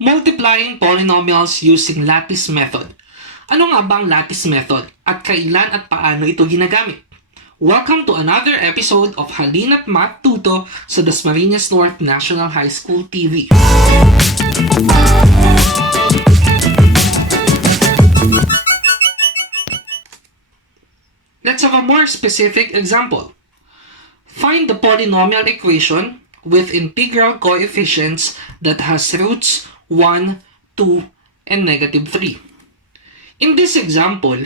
Multiplying polynomials using lattice method. Ano nga ba ang lattice method at kailan at paano ito ginagamit? Welcome to another episode of HALINA'T MATH-TUTO sa Dasmariñas North National High School TV. Let's have a more specific example. Find the polynomial equation with integral coefficients that has roots 1, 2, and negative 3. In this example,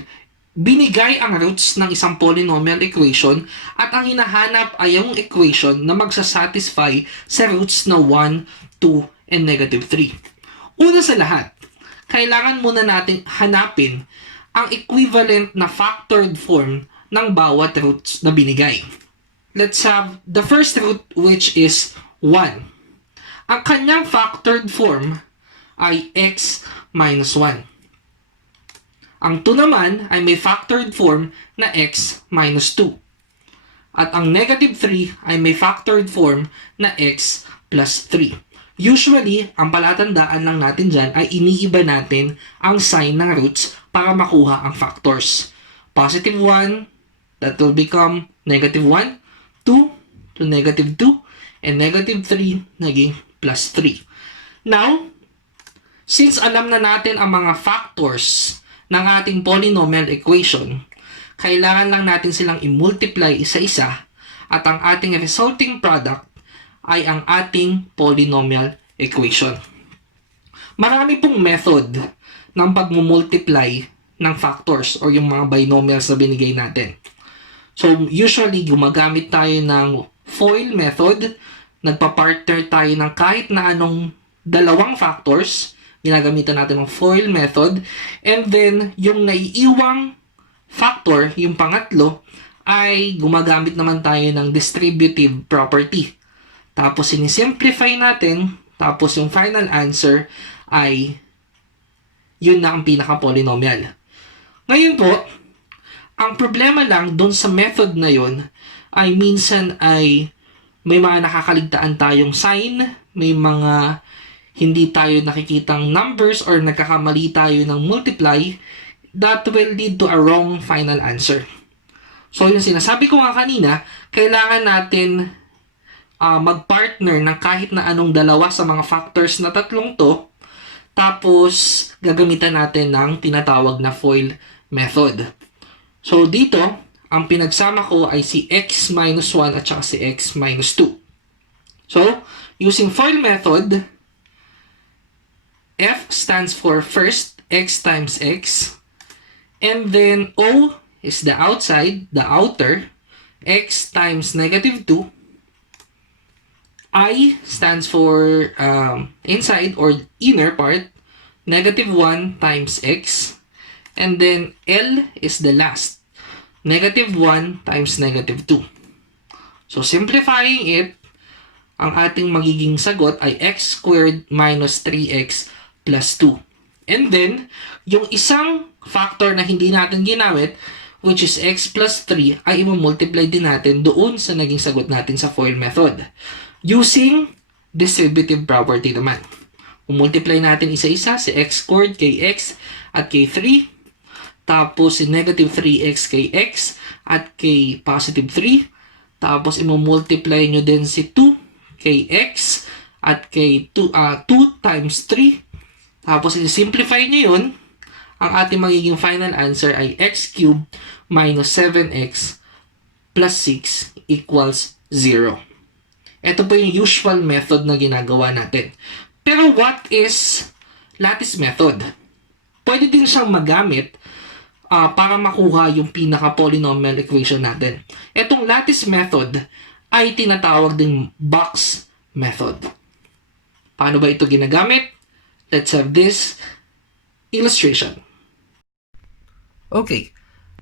binigay ang roots ng isang polynomial equation at ang hinahanap ay yung equation na magsasatisfy sa roots na 1, 2, and negative 3. Una sa lahat, kailangan muna nating hanapin ang equivalent na factored form ng bawat roots na binigay. Let's have the first root, which is 1. Ang kanyang factored form ay x minus 1. Ang 2 naman ay may factored form na x minus 2. At ang negative 3 ay may factored form na x plus 3. Usually, ang palatandaan lang natin dyan ay iniiba natin ang sign ng roots para makuha ang factors. Positive 1, that will become negative 1, 2 to negative 2, and negative 3 naging plus 3. Now, since alam na natin ang mga factors ng ating polynomial equation, kailangan lang natin silang i-multiply isa-isa at ang ating resulting product ay ang ating polynomial equation. Marami pong method ng pag-multiply ng factors or yung mga binomials na binigay natin. So, usually, gumagamit tayo ng FOIL method. Nagpa-partner tayo ng kahit na anong dalawang factors. Ginagamitan natin ng FOIL method. And then, yung naiiwang factor, yung pangatlo, ay gumagamit naman tayo ng distributive property. Tapos, sinisimplify natin. Tapos, yung final answer ay yun na ang pinaka-polynomial. Ngayon po, ang problema lang doon sa method na yun ay minsan ay may mga nakakaligtaan tayong sign, may mga hindi tayo nakikitang numbers or nagkakamali tayo ng multiply that will lead to a wrong final answer. So yung sinasabi ko nga kanina, kailangan natin mag-partner ng kahit na anong dalawa sa mga factors na tatlong to, tapos gagamitan natin ng tinatawag na FOIL method. So dito, ang pinagsama ko ay si x minus 1 at saka si x minus 2. So, using FOIL method, F stands for first, x times x. And then O is the outside, the outer, x times negative 2. I stands for inside or inner part, negative 1 times x. And then L is the last, negative 1 times negative 2. So, simplifying it, ang ating magiging sagot ay x squared minus 3x plus 2. And then, yung isang factor na hindi natin ginamit, which is x plus 3, ay i-multiply din natin doon sa naging sagot natin sa FOIL method. Using distributive property naman. Multiply natin isa-isa si x squared kay x at kay 3. Tapos si negative 3x kay x at kay positive 3. Tapos i-multiply nyo din si 2 kay x at kay 2 times 3. Tapos i-simplify nyo yun. Ang ating magiging final answer ay x cubed minus 7x plus 6 equals 0. Ito po yung usual method na ginagawa natin. Pero what is lattice method? Pwede din siyang magamit para makuha yung pinaka-polynomial equation natin. Itong lattice method ay tinatawag ding box method. Paano ba ito ginagamit? Let's have this illustration. Okay.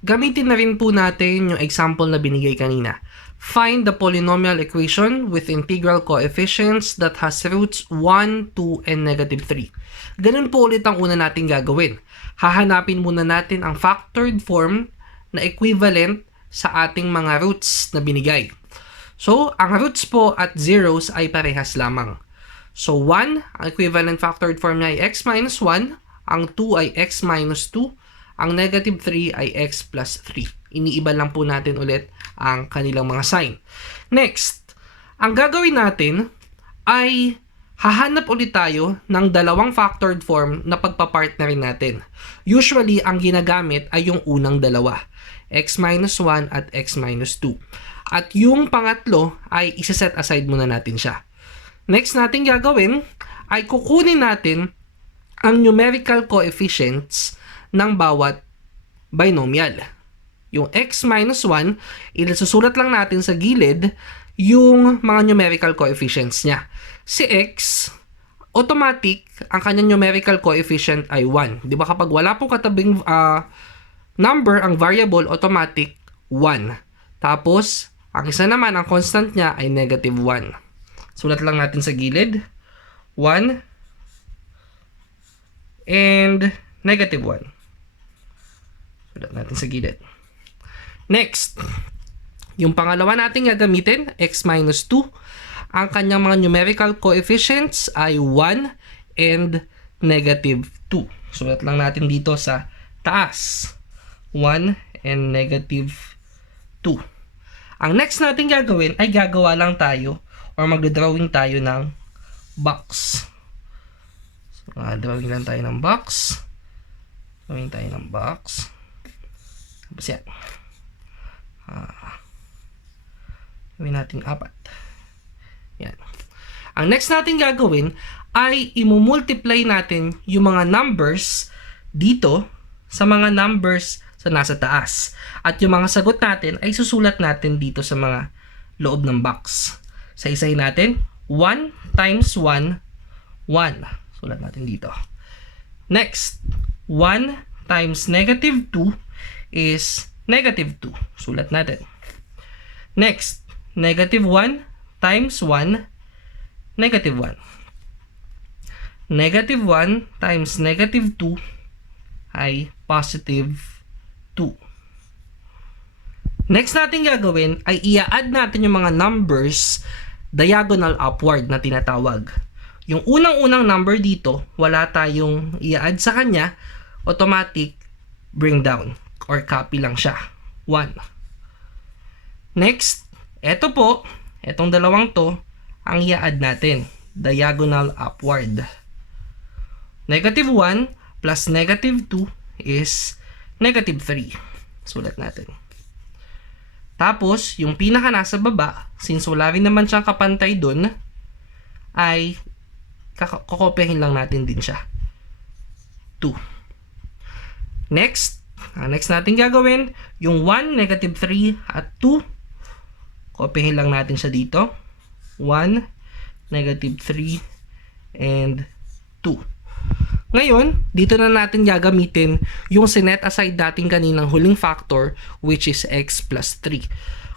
Gamitin na rin po natin yung example na binigay kanina. Find the polynomial equation with integral coefficients that has roots 1, 2, and negative 3. Ganun po ulit ang una natin gagawin. Hahanapin muna natin ang factored form na equivalent sa ating mga roots na binigay. So, ang roots po at zeros ay parehas lamang. So, 1, ang equivalent factored form niya ay x minus 1. Ang 2 ay x minus 2. Ang negative 3 ay x plus 3. Iniiba lang po natin ulit ang kanilang mga sign. Next, ang gagawin natin ay hahanap ulit tayo ng dalawang factored form na pagpapartnerin natin. Usually, ang ginagamit ay yung unang dalawa, x minus 1 at x minus 2. At yung pangatlo ay isa-set aside muna natin siya. Next natin gagawin ay kukunin natin ang numerical coefficients ng bawat binomial. Yung x minus 1, isusulat lang natin sa gilid yung mga numerical coefficients niya. Si x, automatic, ang kanyang numerical coefficient ay 1. Di ba kapag wala pong katabing number, ang variable, automatic 1. Tapos, ang isa naman, ang constant niya ay negative 1. Sulat lang natin sa gilid. 1 and negative 1. Sulat natin sa gilid. Next, yung pangalawa natin gagamitin, x minus 2. Ang kanyang mga numerical coefficients ay 1 and negative 2. Sulat lang natin dito sa taas. 1 and negative 2. Ang next natin gagawin ay gagawa lang tayo or magdodrawing tayo ng box. So, drawing lang tayo ng box. Drawing tayo ng box. Tapos yan. Gawin natin 4. Yan. Ang next natin gagawin ay imumultiply natin yung mga numbers dito sa mga numbers sa nasa taas. At yung mga sagot natin ay susulat natin dito sa mga loob ng box. Sa isahin natin, 1 times 1, 1. Sulat natin dito. Next, 1 times negative 2 is negative 2. Sulat natin. Next, negative 1 times 1, negative 1. Negative 1 times negative 2 ay positive 2. Next natin gagawin ay i-add natin yung mga numbers diagonal upward na tinatawag. Yung unang-unang number dito, wala tayong i-add sa kanya, automatic bring down or copy lang siya. 1. Next, eto po, etong dalawang to, ang i-add natin, diagonal upward. Negative 1 plus negative 2 is negative 3. Sulat natin. Tapos, yung pinaka nasa baba, since wala rin naman siyang kapantay dun, ay kakopyahin lang natin din siya. 2. Next, ang next natin gagawin, yung 1, negative 3, at 2, kopyahin lang natin siya dito. 1, negative 3, and 2. Ngayon, dito na natin gagamitin yung sinet aside natin kaninang huling factor, which is x plus 3.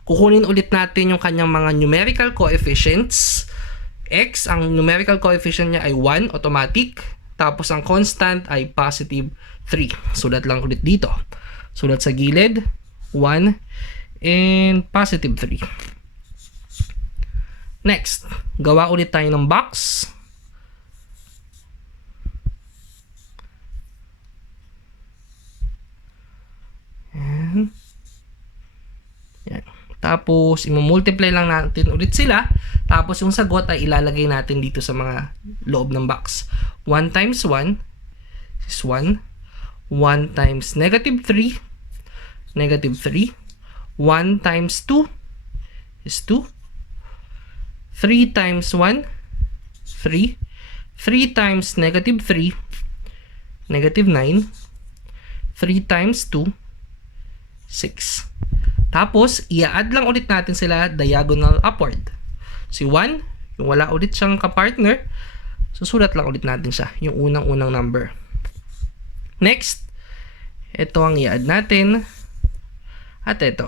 Kukunin ulit natin yung kanyang mga numerical coefficients. X, ang numerical coefficient niya ay 1, automatic. Tapos ang constant ay positive 3. Sulat lang ulit dito. Sulat sa gilid, 1 and positive 3. Next, gawa ulit tayo ng box. Yan. Tapos, imumultiply lang natin ulit sila. Tapos, yung sagot ay ilalagay natin dito sa mga loob ng box. 1 times 1 is 1. 1 times negative 3, negative 3. 1 times 2 is 2. 3 times 1, 3. 3 times negative 3, negative 9. 3 times 2, 6. Tapos, i-add lang ulit natin sila diagonal upward. Si 1, yung wala ulit siyang kapartner, susulat lang ulit natin siya, yung unang-unang number. Next, ito ang i-add natin. At ito.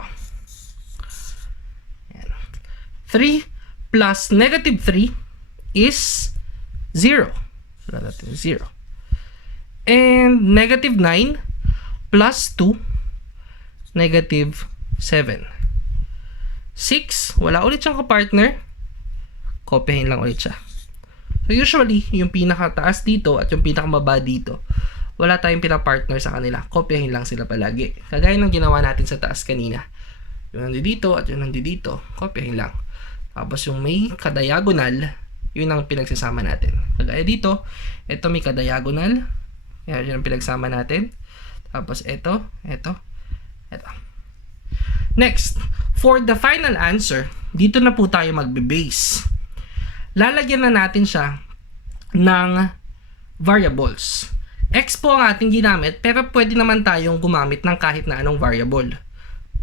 3 plus negative 3 is 0. Sulat natin 0. And negative 9 plus 2, negative 7. 6, wala ulit siyang kapartner. Kopyahin lang ulit siya. So usually, yung pinakataas dito at yung pinakamaba dito, wala tayong pinapartner sa kanila. Kopyahin lang sila palagi. Kagaya ng ginawa natin sa taas kanina. Yung nandito at yung nandito, kopyahin lang. Tapos yung may kadiagonal, yun ang pinagsasama natin. Kagaya dito, ito may kadiagonal. Yan ang pinagsama natin. Tapos ito. Next, for the final answer, dito na po tayo magbe-base. Lalagyan na natin siya ng variables. X po ang ating ginamit, pero pwede naman tayong gumamit ng kahit na anong variable.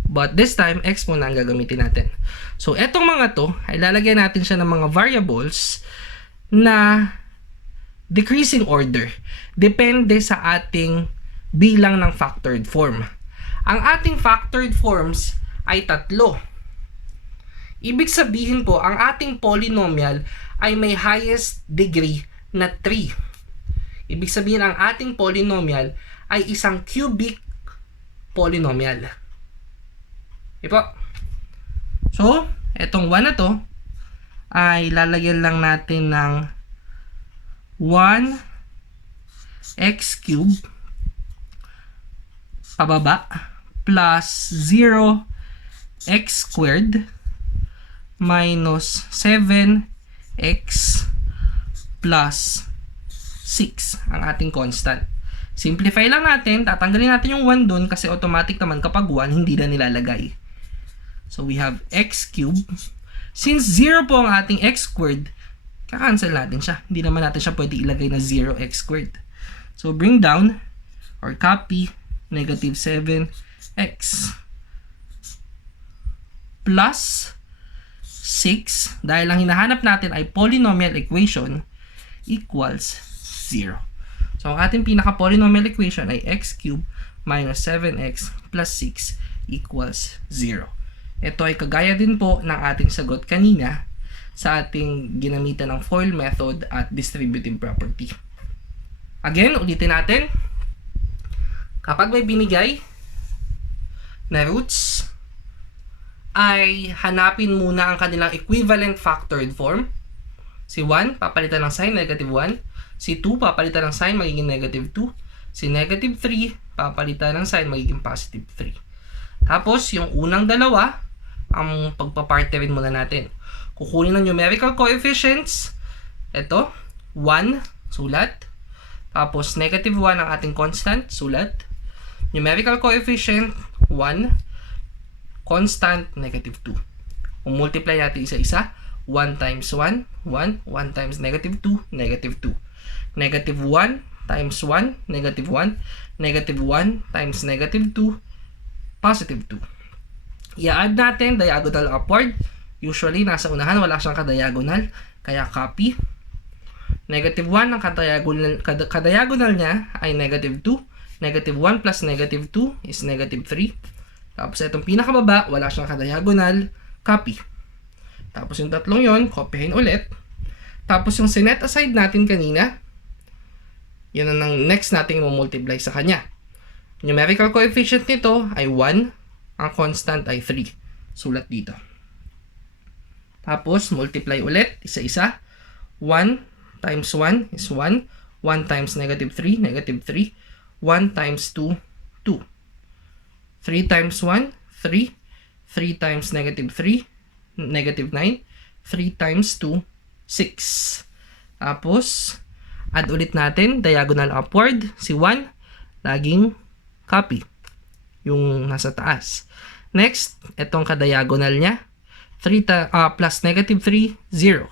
But this time, X muna ang gagamitin natin. So, etong mga to, ay lalagyan natin siya ng mga variables na decreasing order. Depende sa ating bilang ng factored form. Ang ating factored forms ay 3. Ibig sabihin po, ang ating polynomial ay may highest degree na 3. Ibig sabihin, ang ating polynomial ay isang cubic polynomial. Okay po. So, etong 1 na to ay lalagyan lang natin ng 1x cubed pababa plus 0x squared minus 7x plus 6 ang ating constant. Simplify lang natin, tatanggalin natin yung 1 dun kasi automatic naman kapag 1 hindi na nilalagay. So we have x cubed. Since 0 po ang ating x squared, kakancel natin siya. Hindi naman natin siya pwede ilagay na 0x squared. So bring down or copy negative 7x plus 6, dahil ang hinahanap natin ay polynomial equation equals 0. So, ang ating pinaka-polynomial equation ay x cubed minus 7x plus 6 equals 0. Ito ay kagaya din po ng ating sagot kanina sa ating ginamitan ng FOIL method at distributive property. Again, ulitin natin. Kapag may binigay na roots, ay hanapin muna ang kanilang equivalent factored form. Si 1, papalitan ng sign, negative 1. Si 2, papalitan ng sign, magiging negative 2. Si negative 3, papalitan ng sign, magiging positive 3. Tapos, yung unang dalawa, ang pagpaparterin muna natin. Kukunin ng numerical coefficients. Ito, 1, sulat. Tapos, negative 1 ang ating constant, sulat. Numerical coefficient, 1. Constant, negative 2. Kung multiply natin isa-isa, 1 times 1, 1. 1 times negative 2, negative 2. Negative 1 times 1, negative 1. Negative 1 times negative 2, positive 2. I-add natin, diagonal upward. Usually, nasa unahan, wala siyang kadiagonal. Kaya copy. Negative 1, ang kadiagonal niya ay negative 2. Negative 1 plus negative 2 is negative 3. Tapos itong pinakababa, wala siyang kadiagonal, copy. Tapos yung tatlong yon, copyhin ulit. Tapos yung sinet aside natin kanina, yun ang next nating multiply sa kanya. Numerical coefficient nito ay 1, ang constant ay 3. Sulat dito. Tapos multiply ulit, isa-isa. 1 times 1 is 1. 1 times negative 3, negative 3. 1 times 2, 2. 3 times 1, 3. 3 times negative 3, negative 9. 3 times 2, 6. Tapos, add ulit natin, diagonal upward. Si 1, laging copy. Yung nasa taas. Next, itong kadiagonal niya. 3 plus negative 3, 0.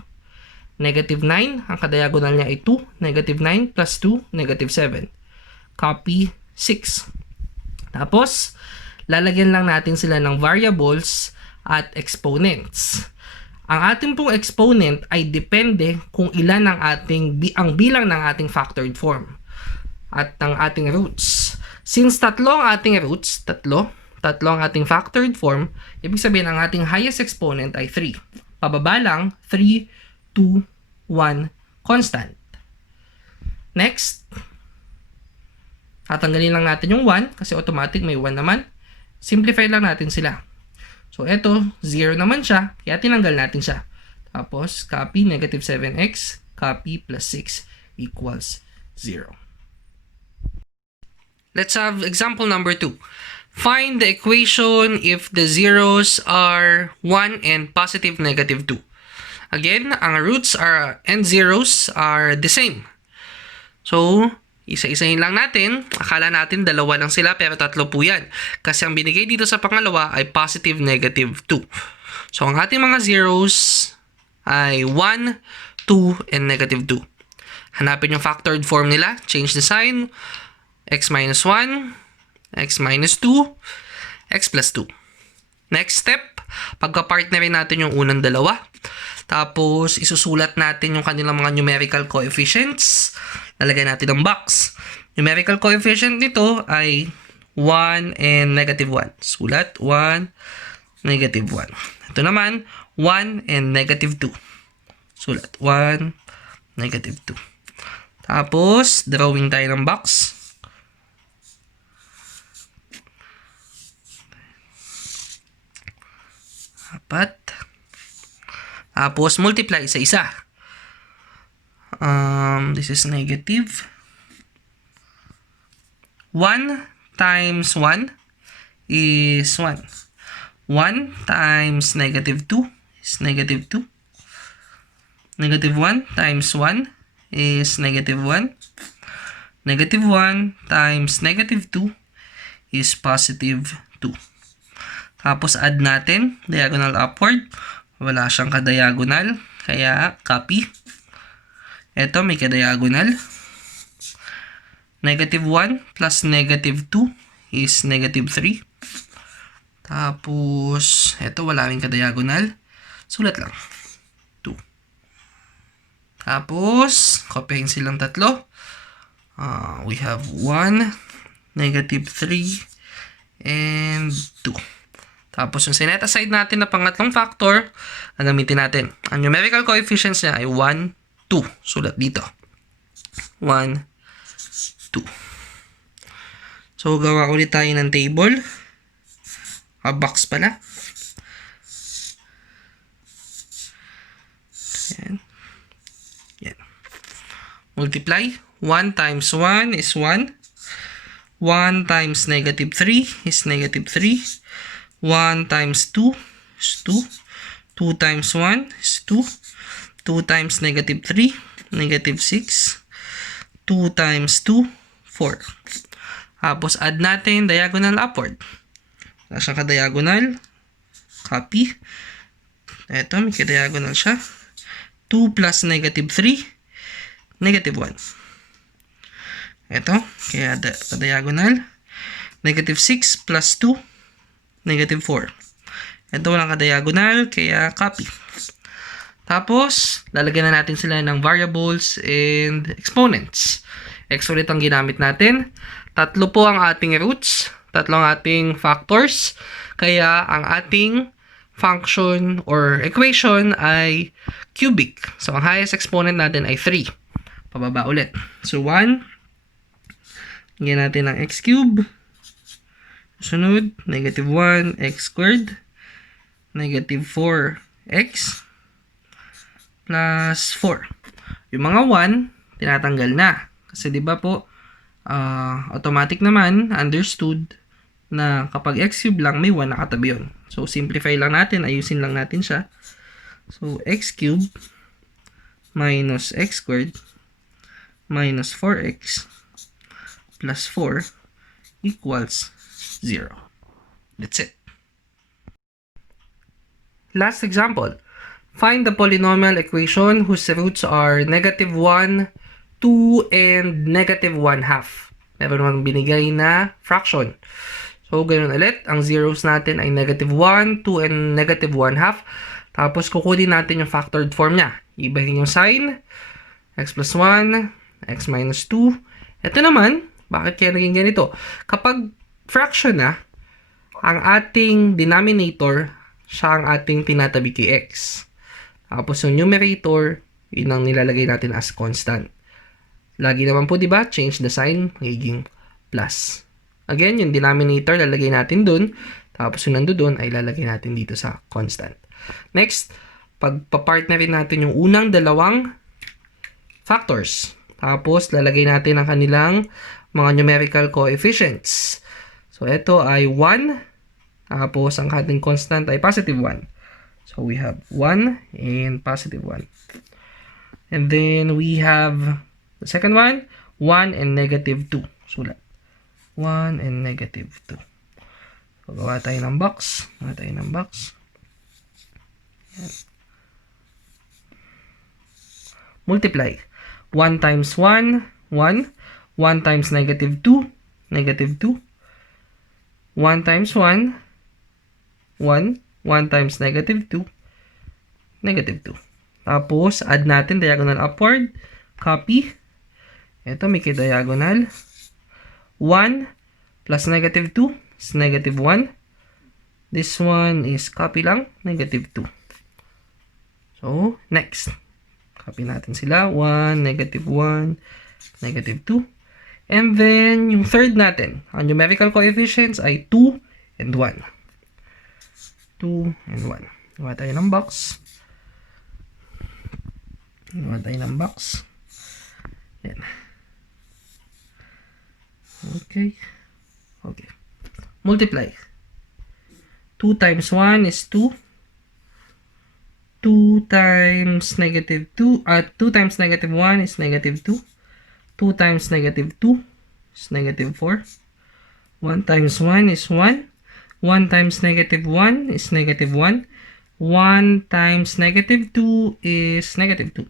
Negative 9, ang kadiagonal niya ay 2. Negative 9 plus 2, negative 7. Copy 6. Tapos, lalagyan lang natin sila ng variables at exponents. Ang ating pong exponent ay depende kung ilan ang bilang ng ating factored form at ang ating roots. Since tatlo ang ating roots, tatlo ang ating factored form, ibig sabihin ang ating highest exponent ay 3. Pababa lang, 3, 2, 1, constant. Next, tatanggalin lang natin yung 1 kasi automatic may 1 naman. Simplify lang natin sila. So, ito, 0 naman siya, kaya tinanggal natin siya. Tapos, copy, negative 7x, copy, plus 6 equals 0. Let's have example number 2. Find the equation if the zeros are 1 and positive negative 2. Again, ang roots and zeros are the same. So, isa-isahin lang natin. Akala natin dalawa lang sila pero tatlo po yan. Kasi ang binigay dito sa pangalawa ay positive negative 2. So, ang ating mga zeros ay 1, 2, and negative 2. Hanapin yung factored form nila. Change the sign. X minus 1, x minus 2, x plus 2. Next step, pagka-partnerin natin yung unang dalawa. Tapos, isusulat natin yung kanilang mga numerical coefficients. Lalagay natin ng box. Numerical coefficient nito ay 1 and negative 1. Sulat, 1, negative 1. Ito naman, 1 and negative 2. Sulat, 1, negative 2. Tapos, drawing tayo ng box. Apat. Tapos, multiply isa-isa. This is negative. 1 times 1 is 1. 1 times negative 2 is negative 2. Negative 1 times 1 is negative 1. Negative 1 times negative 2 is positive 2. Tapos add natin, diagonal upward. Wala siyang kadiagonal, kaya copy. Ito may kadiagonal. Negative 1 plus negative 2 is negative 3. Tapos, ito wala rin kadiagonal. Sulat lang. 2. Tapos, kopyahin silang tatlo. We have 1, negative 3, and 2. Tapos, yung sinet aside natin na pangatlong factor, ang gamitin natin. Ang numerical coefficients niya ay 1, 2. Sulat dito. 1, 2. So, gawa ulit tayo ng table. Box pala. Yan. Yan. Multiply. 1 times 1 is 1. 1 times negative 3 is negative 3. 1 times 2 is 2. 2 times 1 is 2. 2 times negative 3, negative 6. 2 times 2, 4. Tapos add natin diagonal upward. Wala siyang ka-diagonal. Copy. Ito, may ka-diagonal siya. 2 plus negative 3, negative 1. Ito, kaya ka-diagonal. Negative 6 plus 2, negative 4. Ito walang ka-diagonal, kaya copy. Tapos, lalagyan na natin sila ng variables and exponents. X ulit ang ginamit natin. Tatlo po ang ating roots. Tatlo ang ating factors. Kaya, ang ating function or equation ay cubic. So, ang highest exponent natin ay 3. Pababa ulit. So, 1. Lagyan natin ng x cube. Sunod, negative 1, x squared, negative 4x, plus 4. Yung mga 1, tinatanggal na. Kasi di ba po, automatic naman, understood, na kapag x cube lang, may 1 nakatabi yun. So, simplify lang natin, ayusin lang natin siya. So, x cube minus x squared minus 4x plus 4 equals 0. That's it. Last example. Find the polynomial equation whose roots are negative 1, 2, and negative 1 half. Meron naman binigay na fraction. So, ganoon ulit. Ang zeros natin ay negative 1, 2, and negative 1 half. Tapos, kukunin natin yung factored form niya. Ibahin yung sign. X plus 1, x minus 2. Ito naman, bakit kaya naging ganito? Kapag fraction na, ang ating denominator, siya ang ating tinatabi kay x. Tapos yung numerator, yun ang nilalagay natin as constant. Lagi naman po, di ba? Change the sign, magiging plus. Again, yung denominator, lalagay natin dun. Tapos yung nando dun, ay lalagay natin dito sa constant. Next, pagpapartnerin natin yung unang dalawang factors. Tapos, lalagay natin ang kanilang mga numerical coefficients. So, ito ay 1. Tapos, ang ating constant ay positive 1. So, we have 1 and positive 1. And then, we have the second one, 1 and negative 2. Sulat. 1 and negative 2. So, gawa tayo ng box. Yan. Multiply. 1 times 1, 1. 1 times negative 2, negative 2. 1 times 1, 1. 1 times negative 2, negative 2. Tapos, add natin diagonal upward. Copy. Ito, may diagonal. 1 plus negative 2 is negative 1. This one is copy lang, negative 2. So, next. Copy natin sila. 1, negative 1, negative 2. And then, yung third natin, ang numerical coefficients ay 2 and 1. 2 and 1. Gawa tayo ng box. Yan. Okay. Multiply. 2 times 1 is 2. 2 times negative 2, 2 times negative 1 is negative 2. 2 times negative 2 is negative 4. 1 times 1 is 1. 1 times negative 1 is negative 1. 1 times negative 2 is negative 2.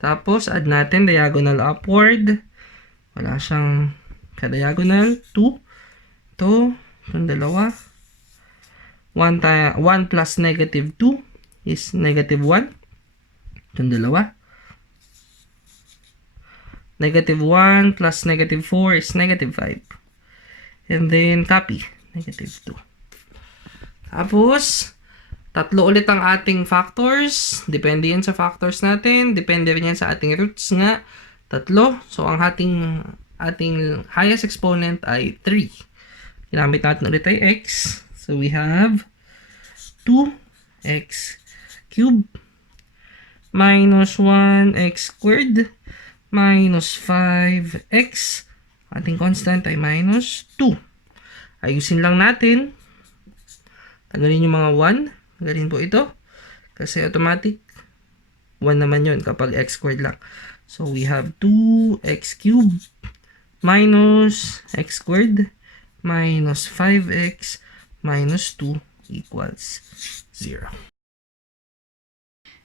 Tapos, add natin diagonal upward. Wala siyang ka-diagonal. 2. Itong dalawa. 1 plus negative 2 is negative 1. Itong dalawa. Negative 1 plus negative 4 is negative 5. And then, copy. Negative 2. Tapos, tatlo ulit ang ating factors. Depende yan sa factors natin. Depende rin yan sa ating roots nga. Tatlo. So, ang ating highest exponent ay 3. Ginamit natin ulit ay x. So, we have 2x cubed minus 1x squared minus 5x. Ating constant ay minus 2. Ayusin lang natin. Tanggalin yung mga 1. Tanggalin po ito. Kasi automatic 1 naman yun kapag x squared lang. So, we have 2x cubed minus x squared minus 5x minus 2 equals 0.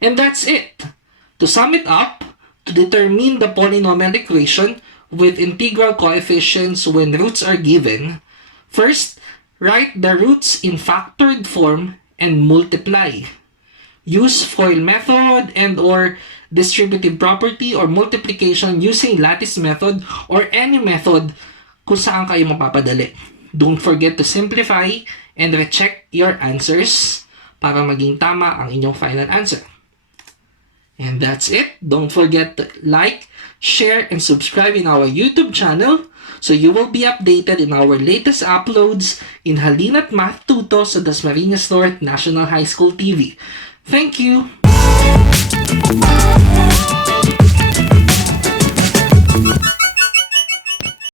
And that's it. To sum it up, to determine the polynomial equation with integral coefficients when roots are given, first, write the roots in factored form and multiply. Use FOIL method and or distributive property or multiplication using lattice method or any method kung saan kayo mapapadali. Don't forget to simplify and recheck your answers para maging tama ang inyong final answer. And that's it. Don't forget to like, share, and subscribe in our YouTube channel so you will be updated in our latest uploads in HALINA'T MATH-TUTO sa Dasmariñas North National High School TV. Thank you!